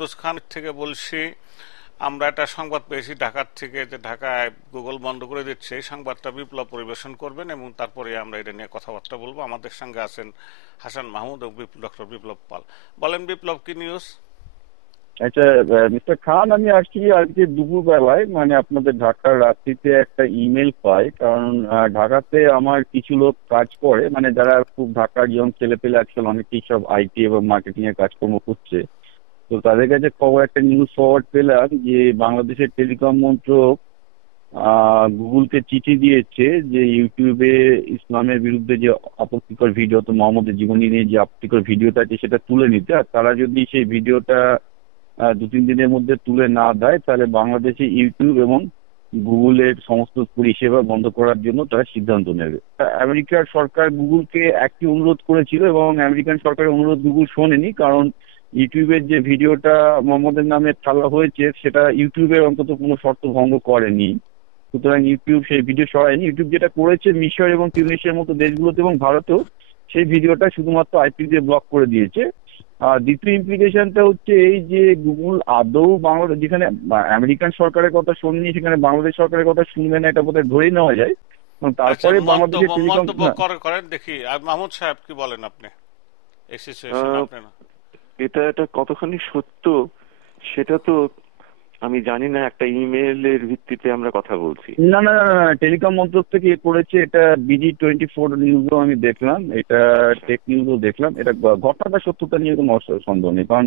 কুদ্দুস খান থেকে বলছি। আমরা একটা সংবাদ পেয়েছি ঢাকার থেকে যে ঢাকায় গুগল বন্ধ করে দিচ্ছে। এই সংবাদটা বিপ্লব পরিবেশন করবেন এবং তারপরে আমরা এটা নিয়ে কথাবার্তা বলবো। আমাদের সঙ্গে আছেন হাসান মাহমুদ ও ডক্টর বিপ্লব পাল। বলেন বিপ্লব, কি নিউজ? আচ্ছা, মিস্টার খান, আমি আসছি আজকে দুপুর বেলায়, মানে আপনাদের ঢাকার রাত্রিতে একটা ইমেল পাই। কারণ ঢাকাতে আমার কিছু লোক কাজ করে, মানে যারা খুব ঢাকার ইয়ং ছেলে পেলে আজকাল অনেকেই সব আইটি এবং মার্কেটিং এর কাজকর্ম করছে। তো তাদের কাছে খবর, একটা নিউজ ফরওয়ার্ড পেলাম যে বাংলাদেশের টেলিকম মন্ত্রক গুগলকে চিঠি দিয়েছে যে ইউটিউবে ইসলামের বিরুদ্ধে যে আপত্তিকর ভিডিও, তো মোহাম্মদের জীবনী নিয়ে যে আপত্তিকর ভিডিওটা আছে সেটা তুলে নিতে। আর তারা যদি সেই ভিডিওটা 2-3 দিনের মধ্যে তুলে না দেয়, তাহলে বাংলাদেশে ইউটিউব এবং গুগলের সমস্ত পরিষেবা বন্ধ করার জন্য তারা সিদ্ধান্ত নেবে। আমেরিকার সরকার গুগলকে একটি অনুরোধ করেছিল এবং আমেরিকান সরকারের অনুরোধ গুগল শোনেনি। কারণ ইউটিউবের যে ভিডিওটা মোহাম্মদের নামে ছাড়া হয়েছে সেটা ইউটিউবের অন্তত কোনো শর্ত ভঙ্গ করেনি, সুতরাং ইউটিউব সেই ভিডিও সরায়নি। ইউটিউব যেটা করেছে মিশর এবং তিউনিসিয়ার মতো দেশগুলোতে এবং ভারতেও সেই ভিডিওটা শুধুমাত্র আইপি দিয়ে ব্লক করে দিয়েছে। আর দ্বিতীয় ইমপ্লিকেশনটা হচ্ছে এই যে গুগল আদৌ বাংলাদেশ, যেখানে আমেরিকান সরকারের কথা শুননি সেখানে বাংলাদেশ সরকারের কথা শুনবে না, এটা বোধহয় ধরেই নেওয়া যায়। আচ্ছা, তারপরে বাংলাদেশের টেলিকম। মন্তব্য করেন দেখি। আর মাহমুদ সাহেব কি বলেন আপনি এই সিচুয়েশন? আপনি না এটা কতখানি সত্য সেটা তো আমি জানি না। একটা ইমেলের ভিত্তিতে আমরা কথা বলছি। না না না না, টেলিকম মন্ত্রক থেকে করেছে এটা। BG24 নিউজও আমি দেখলাম, এটা টেক নিউজও দেখলাম। এটা ঘটনাটা সত্যতা নিয়ে কোনো সন্দেহ নেই, কারণ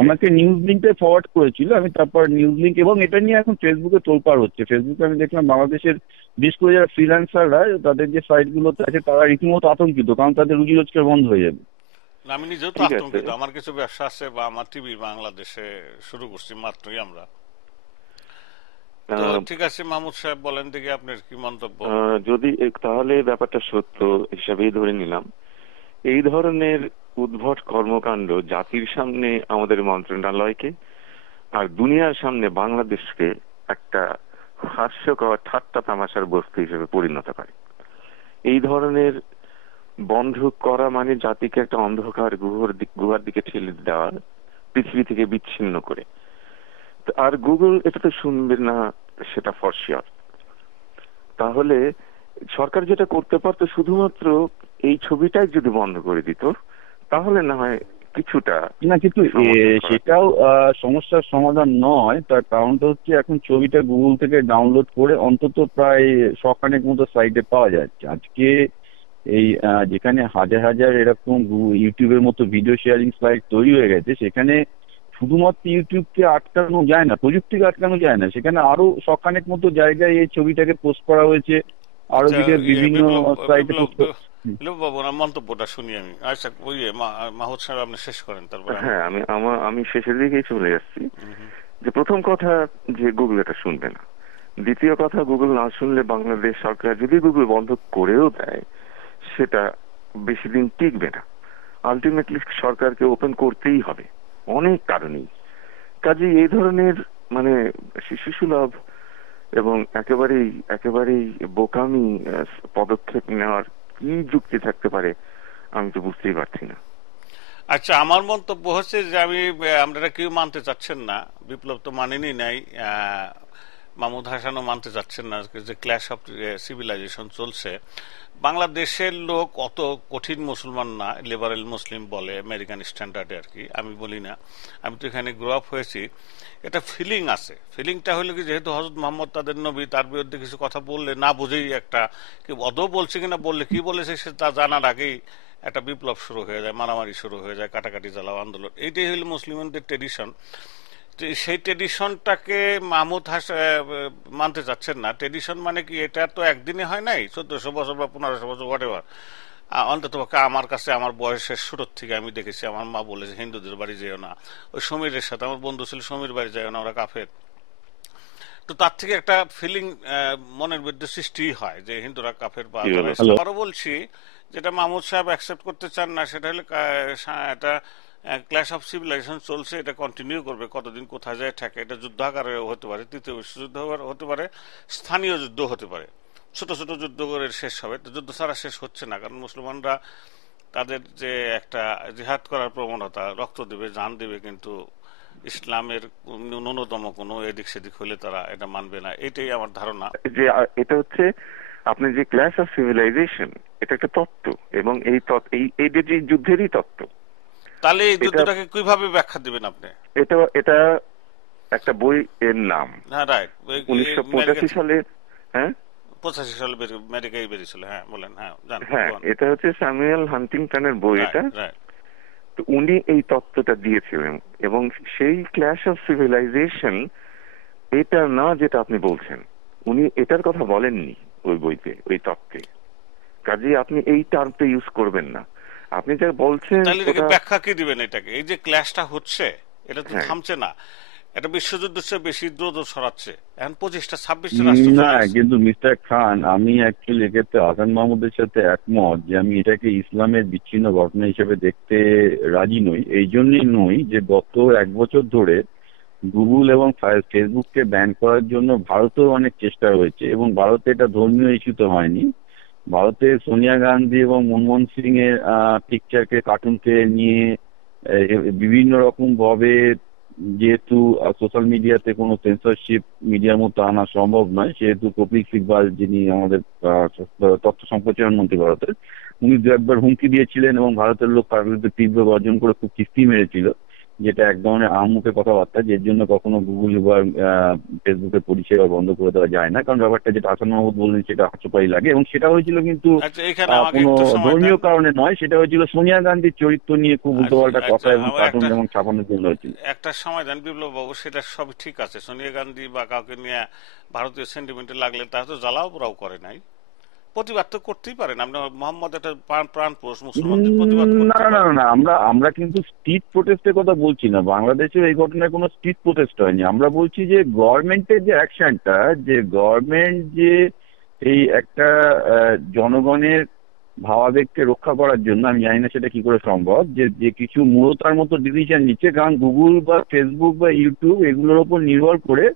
আমাকে নিউজ লিঙ্কে ফরওয়ার্ড করেছিল। আমি তারপর নিউজ লিঙ্ক, এবং এটা নিয়ে এখন ফেসবুকে তোলপাড় হচ্ছে। ফেসবুকে আমি দেখলাম বাংলাদেশের বিশেষ করে যারা ফ্রিল্যান্সাররা, তাদের যে সাইটগুলোতে আছে তারা রীতিমতো আতঙ্কিত, কারণ তাদের রুজি রোজগার বন্ধ হয়ে যাবে। আমি নিজেও তো আতঙ্কিত। আমার কিছু ব্যবসা আছে বা আমার টিভি বাংলাদেশে শুরু করছি মাত্রই আমরা। ঠিক আছে মাহমুদ সাহেব, বলেন দেখি আপনার কি মন্তব্য। যদি তাহলে ব্যাপারটা সত্য হিসাবেই ধরে নিলাম, এই ধরনের উদ্ভট কর্মকাণ্ড জাতির সামনে আমাদের মন্ত্রণালয়কে আর দুনিয়ার সামনে বাংলাদেশকে একটা হাস্যকর ঠাট্টা তামাশার বস্তু হিসেবে পরিণত করে। এই ধরনের বন্ধ করা মানে জাতিকে একটা অন্ধকার গুহার দিকে ঠেলে দেওয়া, পৃথিবী থেকে বিচ্ছিন্ন করে। আর গুগল এটা তো শুনবে না, সেটা ফর শিওর। তাহলে সরকার যেটা করতে পারতো, শুধুমাত্র এই ছবিটাই যদি বন্ধ করে দিত তাহলে না হয় কিছুটা না, কিন্তু সেটাও সমস্যার সমাধান নয়। তার কারণটা হচ্ছে এখন ছবিটা গুগল থেকে ডাউনলোড করে অন্তত প্রায় 100 মতো সাইটে পাওয়া যাচ্ছে আজকে। এই যেখানে হাজার হাজার এরকম ইউটিউবের মতো ভিডিও শেয়ারিং সাইট তৈরি হয়ে গেছে, সেখানে শুধুমাত্র ইউটিউবকে আটকানো যায় না, প্রযুক্তিকে আটকানো যায় না, সেখানে আরো 100 মতো জায়গায় এই ছবিটাকে পোস্ট করা হয়েছে। আরো দিকে বিভিন্ন সাইটে বাবু মন্তব্যটা শুনি আমি। আচ্ছা, ওই মাহমুদ সাহেব আপনি শেষ করেন, তারপরে। হ্যাঁ, আমি শেষের দিকেই চলে যাচ্ছি। যে প্রথম কথা, যে গুগল এটা শুনবে না। দ্বিতীয় কথা, গুগল না শুনলে বাংলাদেশ সরকার যদি গুগল বন্ধ করেও দেয়, সেটা বেশি দিন টিকবে না। আলটিমেটলি সরকারকে ওপেন করতেই হবে অনেক কারণেই। কাজে এই ধরনের মানে শিশুসুলভ এবং একেবারেই বোকামি পদক্ষেপ নেওয়ার কি যুক্তি থাকতে পারে আমি তো বুঝতেই পারছি না। আচ্ছা, আমার মন্তব্য হচ্ছে যে আমরা কেউ মানতে চাচ্ছেন না, বিপ্লব তো মানেনি নাই, মাহমুদ হাসানও মানতে চাচ্ছেন না যে ক্ল্যাশ অফ সিভিলাইজেশন চলছে। বাংলাদেশের লোক অত কঠিন মুসলমান না, লিবারেল মুসলিম বলে আমেরিকান স্ট্যান্ডার্ডে আর কি, আমি বলি না। আমি তো এখানে গ্রো আপ হয়েছি। এটা ফিলিং আছে। ফিলিংটা হলো কি, যেহেতু হযরত মুহাম্মদ তাদের নবী, তার বিরুদ্ধে কিছু কথা বললে না বুঝেই একটা কি আদৌ বলছে কিনা, বললে কি বলেছে সে তা জানার আগেই একটা বিপ্লব শুরু হয়ে যায়, মারামারি শুরু হয়ে যায়, কাটাকাটি জ্বালাও আন্দোলন। এইটাই হলো মুসলিমদের ট্রেডিশন। সেই ট্রেডিশনটাকে মাহমুদ মানতে চাচ্ছেন না। ট্রেডিশন মানে কি, এটা তো একদিনে হয় নাই, 1400 বছর বা 1500 বছর হোয়াটএভার। অন্তত আমার কাছে আমার বয়সের শুরুর থেকে আমি দেখেছি, আমার মা বলেছে হিন্দুদের বাড়ি যেও না। ওই সমীরের সাথে আমার বন্ধু ছিল, সমীর বাড়ি যেও না, ওরা কাফের। তো তার থেকে একটা ফিলিং মনের মধ্যে সৃষ্টি হয় যে হিন্দুরা কাফের। বা আরো বলছি, যেটা মাহমুদ সাহেব অ্যাকসেপ্ট করতে চান না, সেটা হলো এটা ক্ল্যাশ অফ সিভিলাইজেশন চলছে, এটা কন্টিনিউ করবে, কতদিন কোথায় যায় ঠেকে। এটা যুদ্ধ আকারে হতে পারে, তৃতীয় বিশ্বযুদ্ধ হতে পারে, স্থানীয় যুদ্ধ হতে পারে, ছোট ছোট যুদ্ধ করে শেষ হবে। তো যুদ্ধ ছাড়া শেষ হচ্ছে না, কারণ মুসলমানরা তাদের যে একটা জিহাদ করার প্রবণতা, রক্ত দেবে, জান দেবে, কিন্তু ইসলামের ন্যূনতম কোনো এদিক সেদিক হলে তারা এটা মানবে না, এটাই আমার ধারণা। যে এটা হচ্ছে আপনি যে ক্ল্যাশ অফ সিভিলাইজেশন, এটা একটা তত্ত্ব, এবং এই যে যুদ্ধেরই তত্ত্ব। তাহলে এই যুদ্ধটাকে কিভাবে ব্যাখ্যা দিবেন আপনি? এটা একটা বই এর নাম, হ্যাঁ রাইট, 1985 সালে। হ্যাঁ, 85 সালে আমেরিকায় বেরিয়েছিল। হ্যাঁ বলেন। হ্যাঁ হ্যাঁ, এটা হচ্ছে স্যামুয়েল হান্টিংটনের বই এটা। তো উনি এই তত্ত্বটা দিয়েছিলেন, এবং সেই ক্ল্যাশ অফ সিভিলাইজেশন এটা না যেটা আপনি বলছেন, উনি এটার কথা বলেননি ওই বইতে, ওই তত্ত্বে। কাজে আপনি এই টার্মটা ইউজ করবেন না। আপনি যা বলছেন তাহলে ব্যাখ্যা কি দিবেন এটাকে? এই যে ক্ল্যাশটা হচ্ছে, এটা তো থামছে না, এটা বিশ্বযুদ্ধের চেয়ে বেশি দ্রুত ছড়াচ্ছে। এখন 25টা 26টা রাষ্ট্র না, কিন্তু মিস্টার খান, আমি অ্যাকচুয়ালি এক্ষেত্রে হাসান মাহমুদের সাথে একমত যে আমি এটাকে ইসলামের বিচ্ছিন্ন ঘটনা হিসেবে দেখতে রাজি নই। এই জন্যই নই যে গত 1 বছর ধরে গুগল এবং ফেসবুককে ব্যান করার জন্য ভারতেও অনেক চেষ্টা হয়েছে, এবং ভারতে এটা ধর্মীয় ইস্যুতে হয়নি। ভারতে সোনিয়া গান্ধী এবং মনমোহন সিং এর পিকচারকে, কার্টুনকে নিয়ে বিভিন্ন রকম ভাবে, যেহেতু সোশ্যাল মিডিয়াতে কোনো সেন্সরশিপ মিডিয়ার মতো আনা সম্ভব নয়, সেহেতু কপিল সিব্বাল, যিনি আমাদের তথ্য সম্প্রচার মন্ত্রী ভারতের, উনি 2-1বার হুমকি দিয়েছিলেন এবং ভারতের লোক তার বিরুদ্ধে তীব্র গর্জন করে খুব কিস্তি মেরেছিল, যেটা এক ধরনের আহমুখে কথাবার্তা, যার জন্য কখনো গুগল বা ফেসবুকের পরিষেবা বন্ধ করে দেওয়া যায় না। কারণ ব্যাপারটা যেটা হাসান মাহমুদ বললেন সেটা হাস্যপাই লাগে, এবং সেটা হয়েছিল কিন্তু কোনো ধর্মীয় কারণে নয়, সেটা হয়েছিল সোনিয়া গান্ধীর চরিত্র নিয়ে খুব উল্টোপাল্টা কথা এবং কার্টুন এবং ছাপানোর জন্য হয়েছিল। একটা সময় দেন বিপ্লব বাবু, সেটা সব ঠিক আছে, সোনিয়া গান্ধী বা কাউকে নিয়ে ভারতীয় সেন্টিমেন্টে লাগলে তারা তো জ্বালাও পোড়াও করে নাই, প্রতিবাদ তো করতেই পারেন। আপনি মোহাম্মদ একটা প্রাণ পুরুষ, মুসলমানদের প্রতিবাদ করতে পারেন। না, আমরা কিন্তু স্ট্রিট প্রোটেস্টের কথা বলছি না। বাংলাদেশে এই ঘটনায় কোনো স্ট্রিট প্রোটেস্ট হয়নি। আমরা বলছি যে গভর্নমেন্টের যে অ্যাকশনটা, যে গভর্নমেন্ট যে এই একটা জনগণের ভাবাবেগকে রক্ষা করার জন্য, আমি জানি না সেটা কি করে সম্ভব, যে কিছু মূলতার মতো ডিসিশন নিচ্ছে। কারণ গুগল বা ফেসবুক বা ইউটিউব এগুলোর উপর নির্ভর করে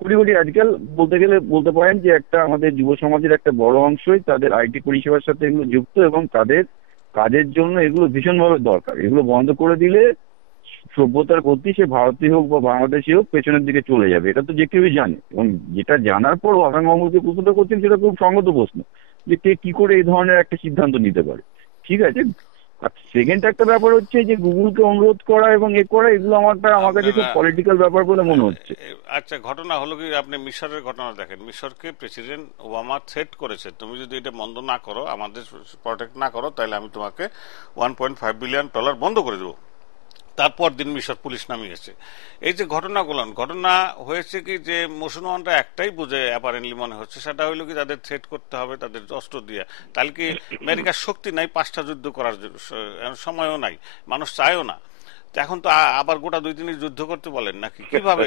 কোটি কোটি, আজকাল বলতে গেলে বলতে পারেন যে একটা আমাদের যুব সমাজের একটা বড় অংশই তাদের আইটি পরিষেবার সাথে এগুলো যুক্ত, এবং তাদের কাজের জন্য এগুলো ভীষণভাবে দরকার। এগুলো বন্ধ করে দিলে সভ্যতার গতি, সে ভারতীয় হোক বা বাংলাদেশি হোক, পেছনের দিকে চলে যাবে। এটা তো যে কেউই জানে, এবং যেটা জানার পর হাসান মাহমুদকে প্রশ্নটা করছেন সেটা খুব সঙ্গত প্রশ্ন, যে কে কি করে এই ধরনের একটা সিদ্ধান্ত নিতে পারে। ঠিক আছে। আর সেকেন্ড একটা ব্যাপার হচ্ছে যে গুগলকে অনুরোধ করা এবং করা, এগুলো আমার কাছে খুব পলিটিক্যাল ব্যাপার বলে মনে হচ্ছে। আচ্ছা, ঘটনা হলো কি, আপনি মিশরের ঘটনা দেখেন। মিশরকে প্রেসিডেন্ট ওবামা থ্রেট করেছে, তুমি যদি এটা বন্ধ না করো, আমাদের প্রোটেক্ট না করো, তাহলে আমি তোমাকে $1.5 বিলিয়ন বন্ধ করে দেবো। তারপর দিন মিশর পুলিশ নামিয়েছে। এই যে ঘটনা হয়েছে কি, যে মুসলমানরা একটাই বুঝে অ্যাপারেন্টলি মনে হচ্ছে, সেটা হইলো কি তাদের থ্রেট করতে হবে, তাদের অস্ত্র দিয়ে। তাহলে কি আমেরিকার শক্তি নাই 5টা যুদ্ধ করার সময়ও নাই, মানুষ চায়ও না। এখন তো আবার গোটা 2 দিনই যুদ্ধ করতে বলেন নাকি? কিভাবে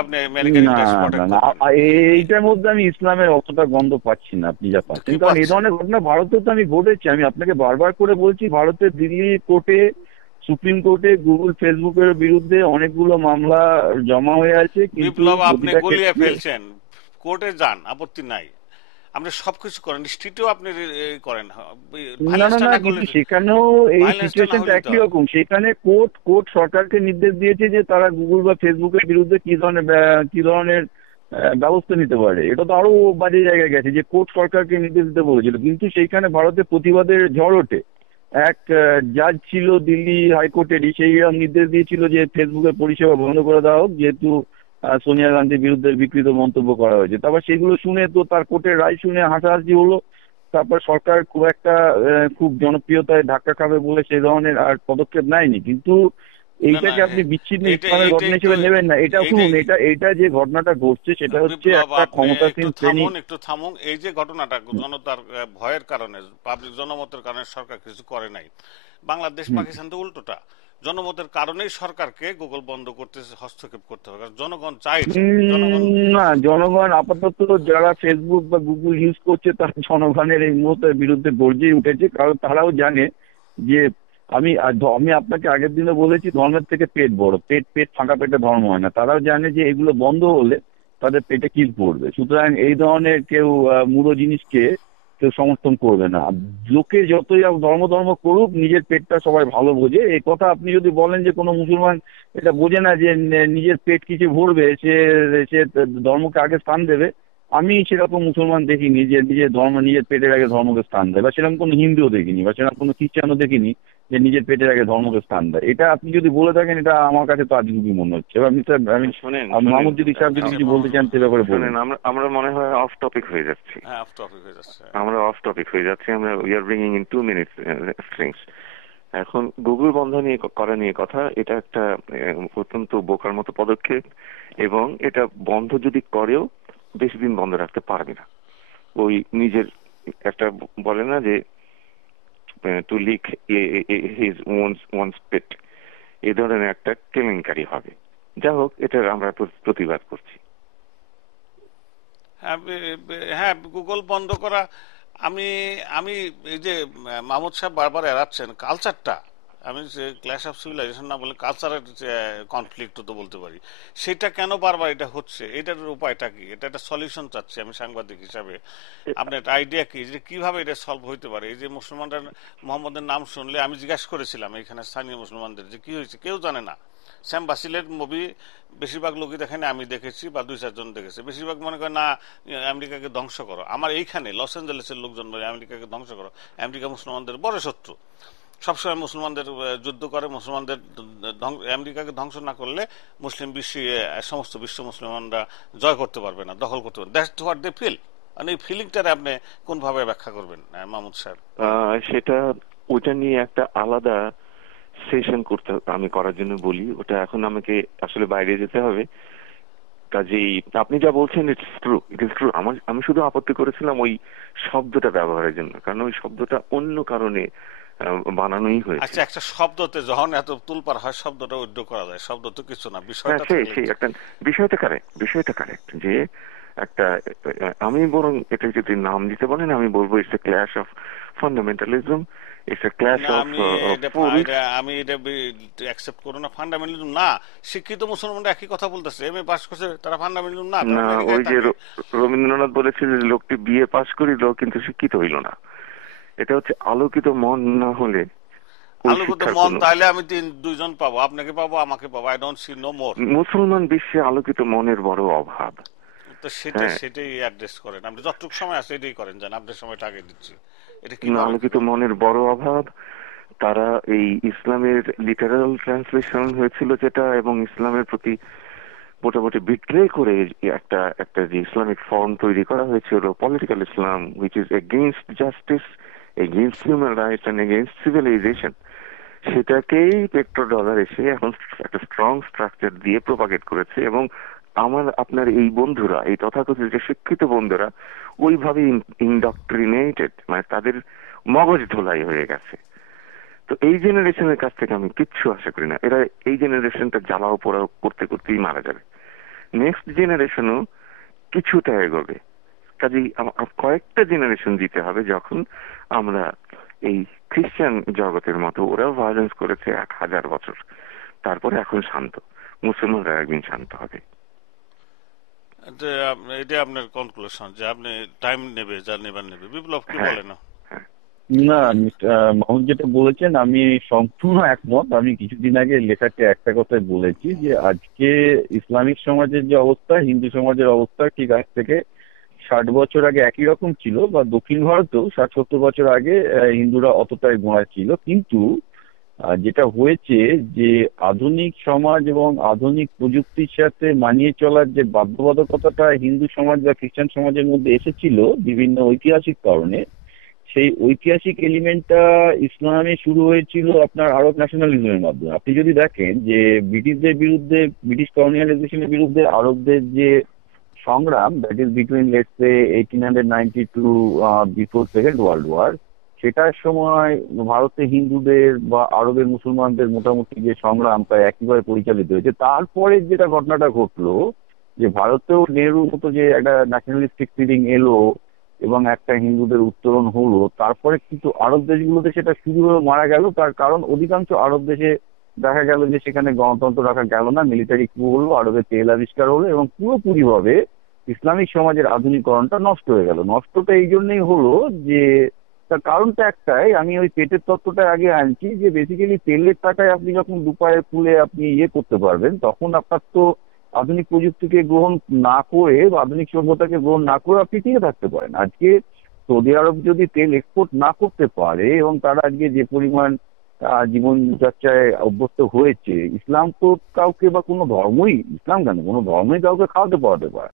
আপনি আমেরিকান ইন্টারেস্ট প্রটেক্ট করবেন? এইটার মধ্যে আমি ইসলামের অতটা গন্ধ পাচ্ছি না আপনি যা পাচ্ছেন, কারণ এই ধরনের ঘটনা ভারতেও তো আমি ঘটেছে। আমি আপনাকে বারবার করে বলছি, ভারতের দিল্লি কোর্টে, সুপ্রিম কোর্টে গুগল ফেসবুকের বিরুদ্ধে অনেকগুলো মামলা জমা হয়ে আছে। বিপ্লব, আপনি গলিয়ে ফেলছেন, কোর্টে যান, আপত্তি নাই, আপনি সবকিছু করেন, স্ট্রিটেও আপনি করেন। সেখানেও এই সিচুয়েশনটা একই রকম। সেখানে কোর্ট সরকারকে নির্দেশ দিয়েছে যে তারা গুগল বা ফেসবুকের বিরুদ্ধে কি ধরনের ব্যবস্থা নিতে পারে। এটা তো আরো বাজে জায়গায় গেছে, যে কোর্ট সরকারকে নির্দেশ দিতে বলেছিল, কিন্তু সেইখানে ভারতে প্রতিবাদের ঝড় ওঠে। এক জাজ ছিল দিল্লি হাইকোর্টেরই, সেই নির্দেশ দিয়েছিল যে ফেসবুকের পরিষেবা বন্ধ করে দেওয়া হোক, যেহেতু সোনিয়া গান্ধীর বিরুদ্ধে বিকৃত মন্তব্য করা হয়েছে। তারপর সেগুলো শুনে তো তার কোর্টের রায় শুনে হাসাহাসি হলো। তারপর সরকার খুব জনপ্রিয়তায় ধাক্কা খাবে বলে সেই ধরনের আর পদক্ষেপ নেয়নি। কিন্তু এইটাকে আপনি বিচ্ছিন্ন ইসলামের ঘটনা হিসেবে নেবেন না। এটা শুনুন, এটা যে ঘটনাটা ঘটছে সেটা হচ্ছে একটা ক্ষমতাসীন শ্রেণী। একটু থামুন। এই যে ঘটনাটা জনতার ভয়ের কারণে, পাবলিক জনমতের কারণে সরকার কিছু করে নাই। বাংলাদেশ পাকিস্তান তো উল্টোটা, জনমতের কারণেই সরকারকে গুগল বন্ধ করতে হস্তক্ষেপ করতে হবে, জনগণ চাইছে। না, জনগণ আপাতত যারা ফেসবুক বা গুগল ইউজ করছে তারা জনগণের এই মুহূর্তের বিরুদ্ধে গর্জে উঠেছে, কারণ তারাও জানে যে আমি আপনাকে আগের দিনে বলেছি, ধর্মের থেকে পেট বড়। পেট ফাঁকা পেটে ধর্ম হয় না। তারাও জানে যে এগুলো বন্ধ হলে তাদের পেটে কিল পড়বে। সুতরাং এই ধরনের কেউ মূল জিনিসকে কেউ সমর্থন করবে না। লোকে যতই ধর্ম ধর্ম করুক, নিজের পেটটা সবাই ভালো বোঝে। এই কথা আপনি যদি বলেন যে কোনো মুসলমান এটা বোঝে না যে নিজের পেট কিছু ভরবে, সে সে ধর্মকে আগে স্থান দেবে, আমি সেরকম মুসলমান দেখিনি যে নিজের ধর্ম, নিজের পেটের আগে ধর্মকে স্থান দেয়, বা সেরকম কোনো হিন্দুও দেখিনি, বা সেরকম কোনো খ্রিস্টানও দেখিনি যে নিজের পেটের আগে ধর্মকে স্থান দেয়। এটা আপনি যদি বলে থাকেন, এটা আমার কাছে তো আজগুবি মনে হচ্ছে। এবার মিস্টার শোনেন মাহমুদ যদি সাহেব যদি আচ্ছা কিছু বলতে মাহমুদ, চান সে ব্যাপারে বলুন। শোনেন, আমরা মনে হয় অফ টপিক হয়ে যাচ্ছি। হ্যাঁ অফ টপিক হয়ে যাচ্ছে। আমরা অফ টপিক হয়ে যাচ্ছি। আমরা we are bringing in 2 minutes things. এখন গুগল বন্ধ নিয়ে করা নিয়ে কথা, এটা একটা অত্যন্ত বোকার মতো পদক্ষেপ, এবং এটা বন্ধ যদি করেও বেশি দিন বন্ধ রাখতে পারবে না। ওই নিজের একটা বলে না যে to lick his own spit, এই ধরনের একটা কেলেঙ্কারি হবে। যা হোক, এটা আমরা প্রতিবাদ করছি। হ্যাঁ হ্যাঁ, গুগল বন্ধ করা, আমি আমি এই যে মাহমুদ সাহেব বারবার এড়াচ্ছেন কালচারটা, আমি যে ক্ল্যাশ অফ সিভিলাইজেশন না বলে কালচারের কনফ্লিক্ট তো বলতে পারি, সেটা কেন বারবার এটা হচ্ছে, এটার উপায়টা কি? এটা একটা সলিউশন চাচ্ছি আমি সাংবাদিক হিসাবে। আপনার একটা আইডিয়া কি যে কিভাবে এটা সলভ হইতে পারে? এই যে মুসলমানরা মোহাম্মদের নাম শুনলে, আমি জিজ্ঞাসা করেছিলাম এখানে স্থানীয় মুসলমানদের যে কি হয়েছে, কেউ জানে না। শ্যাম বাসিলের মুভি বেশিরভাগ লোকই দেখেনি, আমি দেখেছি বা 2-4 জন দেখেছে, বেশিরভাগ মনে করে না আমেরিকাকে ধ্বংস করো। আমার এইখানে লস অ্যাঞ্জেলেসের লোকজন বলে আমেরিকাকে ধ্বংস করো, আমেরিকা মুসলমানদের বড় শত্রু, সবসময় মুসলমানদের যুদ্ধ করে, মুসলমানদের আমেরিকাকে ধ্বংস না করলে মুসলিম বিশ্বে সমস্ত বিশ্ব মুসলমানরা জয় করতে পারবে না, দখল করতে পারবে। That's what they feel. মানে এই ফিলিংটারে আপনি কোনভাবে ব্যাখ্যা করবেন মাহমুদ সাহেব? সেটা, ওটা নিয়ে একটা আলাদা সেশন করতে আমি করার জন্য বলি। ওটা এখন আমাকে আসলে বাইরে যেতে হবে। কাজেই আপনি যা বলছেন it's true, it is true. আমি শুধু আপত্তি করেছিলাম ওই শব্দটা ব্যবহারের জন্য, কারণ ওই শব্দটা অন্য কারণে বানানোই হয়েছে। আচ্ছা, একটা শব্দতে যখন এত তুলপার হয়, শব্দটা উইথড্র করা যায়, শব্দ তো কিছু না, বিষয়টা সেই একটা বিষয়টা কারেক্ট যে একটা, আমি বরং এটা যদি নাম দিতে বলেন, আমি বলবো it's a clash of fundamentalism, it's a clash of আমি এটা অ্যাকসেপ্ট করব না। ফান্ডামেন্টালিজম না, শিক্ষিত মুসলমানরা একই কথা বলতেছে, এমএ পাস করছে, তারা ফান্ডামেন্টালিজম না। না, ওই যে রবীন্দ্রনাথ বলেছিল লোকটি বিএ পাস করিল কিন্তু শিক্ষিত হইল না। এটা হচ্ছে আলোকিত মন না হলে আলোকিত মন, তাইলে আমি 2 জন পাবো, আপনাকে পাবো, আমাকে পাবো। I don't see no more. মুসলমান বিশ্বে আলোকিত মনের বড় অভাব। তো সেটাই অ্যাড্রেস করেন আপনি, যতটুকু সময় আছে এটাই করেন, জান আপনার সময়টা আগে দিচ্ছি। এটা কি আলোকিত মনের বড় অভাব? তারা এই ইসলামের লিটারাল ট্রান্সলেশন হয়েছিল যেটা, এবং ইসলামের প্রতি মোটামুটি বিট্রে করে একটা একটা যে ইসলামিক ফর্ম তৈরি করা হয়েছিল, political Islam, which is against justice, against human rights and against civilization, সেটাকেই পেট্রোডলার এসে এখন একটা স্ট্রং স্ট্রাকচার দিয়ে প্রপাগেট করেছে। এবং আপনার এই বন্ধুরা, এই তথাকথিত যে শিক্ষিত বন্ধুরা, ওইভাবে ইনডক্ট্রিনেটেড, মানে তাদের মগজ ধোলাই হয়ে গেছে। তো এই জেনারেশনের কাছ থেকে আমি কিচ্ছু আশা করি না। এরা এই জেনারেশনটা জ্বালাও পোড়াও করতে করতেই মারা যাবে। নেক্সট জেনারেশনও কিছুটা এগোবে। কাজেই কয়েকটা জেনারেশন দিতে হবে, যখন আমরা এই খ্রিস্টান জগতের মতো, ওরাও ভায়োলেন্স করেছে 1000 বছর, তারপরে এখন শান্ত, মুসলমানরা একদিন শান্ত হবে। এটা আপনার কনক্লুশন যে আপনি টাইম নেবে, যা নেবার নেবে। বিপ্লব কি বলে না? না, মাহমুদ যেটা বলেছেন আমি সম্পূর্ণ একমত। আমি কিছুদিন আগে লেখাতে একটা কথাই বলেছি যে আজকে ইসলামিক সমাজের যে অবস্থা, হিন্দু সমাজের অবস্থা ঠিক আজ থেকে 60 বছর আগে একই রকম ছিল, বা দক্ষিণ ভারতেও 60-70 বছর আগে হিন্দুরা অতটাই গোঁড়া ছিল। কিন্তু যেটা হয়েছে যে আধুনিক সমাজ এবং আধুনিক প্রযুক্তির সাথে মানিয়ে চলার যে বাধ্যবাধকতাটা হিন্দু সমাজ বা খ্রিস্টান সমাজের মধ্যে এসেছিল বিভিন্ন ঐতিহাসিক কারণে, সেই ঐতিহাসিক এলিমেন্টটা ইসলামে শুরু হয়েছিল আপনার আরব ন্যাশনালিজমের মাধ্যমে। আপনি যদি দেখেন যে ব্রিটিশদের বিরুদ্ধে, ব্রিটিশ কলোনিয়ালাইজেশনের বিরুদ্ধে আরবদের যে সংগ্রাম, that is between let's say 1892 before second world war, সেটার সময় ভারতে হিন্দুদের বা আরবের মুসলমানদের মোটামুটি যে সংগ্রাম প্রায় একইভাবে পরিচালিত হয়েছে। তারপরে যেটা ঘটনাটা ঘটলো যে ভারতেও নেহরুর মতো যে একটা ন্যাশনালিস্টিক ফিলিং এলো এবং একটা হিন্দুদের উত্তরণ হলো, তারপরে কিন্তু আরব দেশগুলোতে সেটা শুরু হয়ে মারা গেল। তার কারণ অধিকাংশ আরব দেশে দেখা গেল যে সেখানে গণতন্ত্র রাখা গেল না, মিলিটারি কু হলো, আরবের তেল আবিষ্কার হলো, এবং পুরোপুরিভাবে ইসলামিক সমাজের আধুনিকরণটা নষ্ট হয়ে গেল। নষ্টটা এই জন্যই হলো যে তার কারণটা একটাই, আমি ওই পেটের তত্ত্বটা আগে আনছি যে বেসিক্যালি তেলের টাকায় আপনি যখন দুপায়ে ফুলে আপনি করতে পারবেন, তখন আপনার তো আধুনিক প্রযুক্তিকে গ্রহণ না করে বা আধুনিক সভ্যতাকে গ্রহণ না করে আপনি টিকে থাকতে পারেন। আজকে সৌদি আরব যদি তেল এক্সপোর্ট না করতে পারে এবং তারা আজকে যে পরিমাণ জীবনযাত্রায় অভ্যস্ত হয়েছে, ইসলাম তো কাউকে বা কোনো ধর্মই, ইসলাম কেন, কোনো ধর্মই কাউকে খাওয়াতে পারে